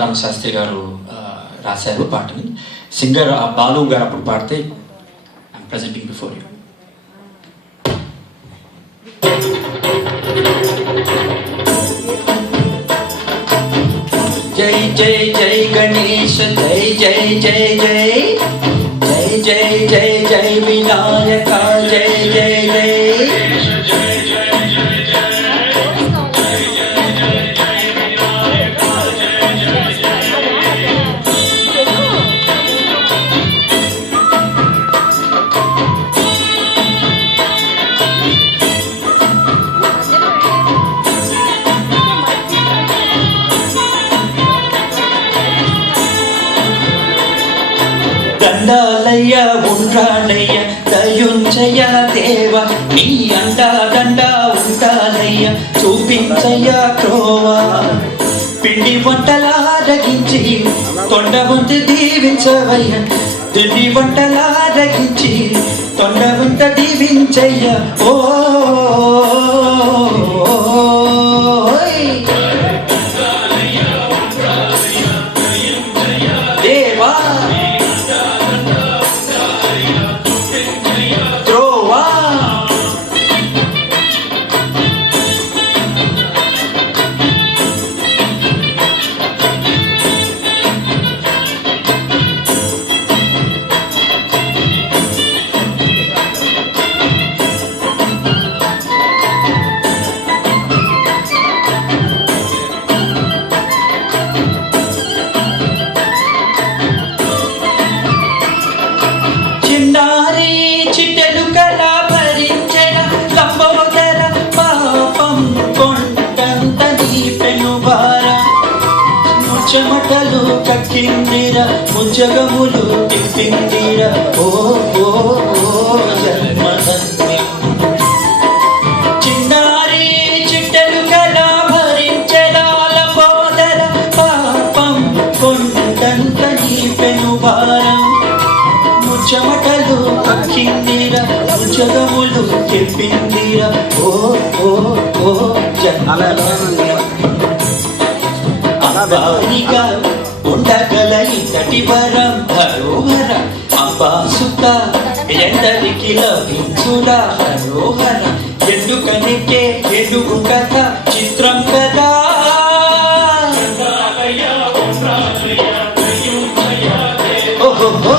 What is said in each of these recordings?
సీతారామ శాస్త్రి గారు రాశారు పాటని. సింగర్ బాలు గారు అప్పుడు పాడితే ఐఎమ్ ప్రెజెంటింగ్ బిఫోర్ యూ. జై జై జై గణేష్ జై జై జై జై జై జై జై జై వినాయక జై జై జై దండాలయ్య ఉండ్రాలయ్య దయుంచయ్య దేవ నీ అండా దండా ఉండాలయ్య చూపించయ్య త్రోవా పిండి వంటలారగించి తొండ వంట దీవించవయ్య పిండి వంటలారగించి తొండ వంట దీవించయ్య ఓ దేవా చిన్నారి చిట్టెలు కళ భరించిన లంబోదర పాపం కొండంత నీ పెనుబార ముచ్చమటలు కక్కిందిర ముజ్జగములు తిప్పిందిర ఓ ఓ జన్మధన్యం. చిన్నారి చిట్టెలు కళ భరించిన లంబోదర పాపం కొండంత నీ పెనుబార చెమటలు కక్కిందిర ఉజగములు చెప్పిందిర ఓ ఓ ఓ జన్మగా ఉండగల ఇంతటి వరం హరోహర అంబాసుత ఎందరికి లభించురా హరోహర ఎందుకనికే ఎడుగు కథ చిత్రం కదా ఓహో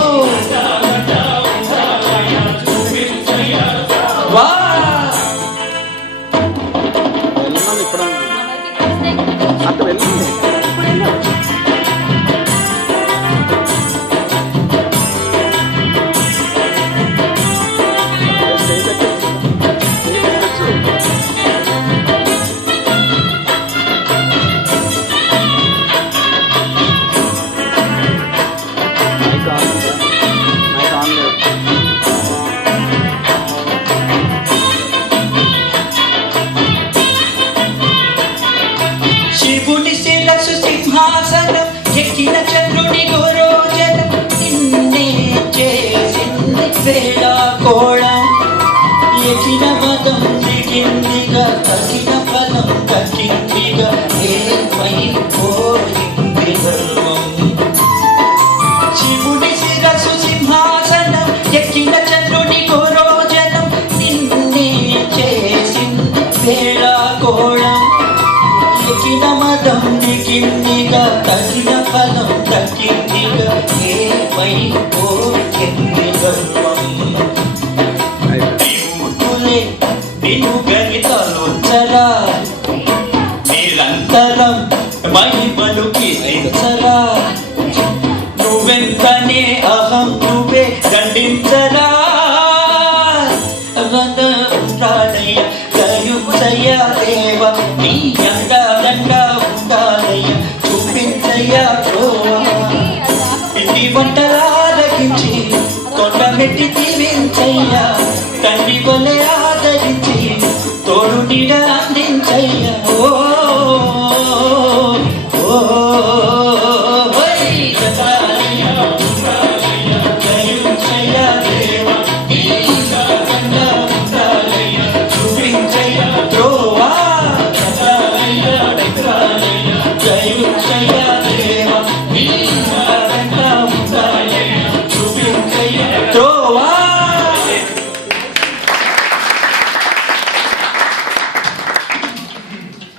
శివుని శిరసు సింహాసనం ఎక్కిన చంద్రుని గోరోజనం నిన్నే చేసింది వేళ కోళం ఎక్కిన మదం దిగిందిగా తగిన ఫలం దక్కిందిగా ఏమైపోయింది ధర్మం. శివుని శిరసు సింహాసనం ఎక్కిన చంద్రుని గోరోజనం నిన్నే చేసింది వేళ కోళం ఎక్కిన మదం దిగిందిగా తగిన ఫలం దక్కిందిగా ఏమైపోయింది ధర్మం. నిన్ను గణితలోచరా నిరంతరం మహిమలు కీర్తించరా నువ్వెంతనే అహం నువ్వే దండించరా ఉంటాడయ్య దయుంచయ్య దేవ నీ అండా దండా ఉండాలయ్య చూపించయ్య పిండి వంటలారగించి తొండ మెట్టి దీవించయ్య తండ్రి వలె ఆదరించి తోడు నీడ అందించయ్య ఓ